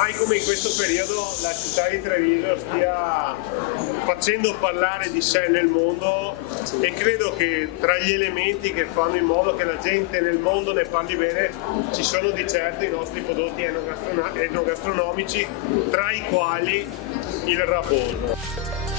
Mai come in questo periodo la città di Treviso stia facendo parlare di sé nel mondo e credo che tra gli elementi che fanno in modo che la gente nel mondo ne parli bene ci sono di certo i nostri prodotti enogastronomici, tra i quali il raboso.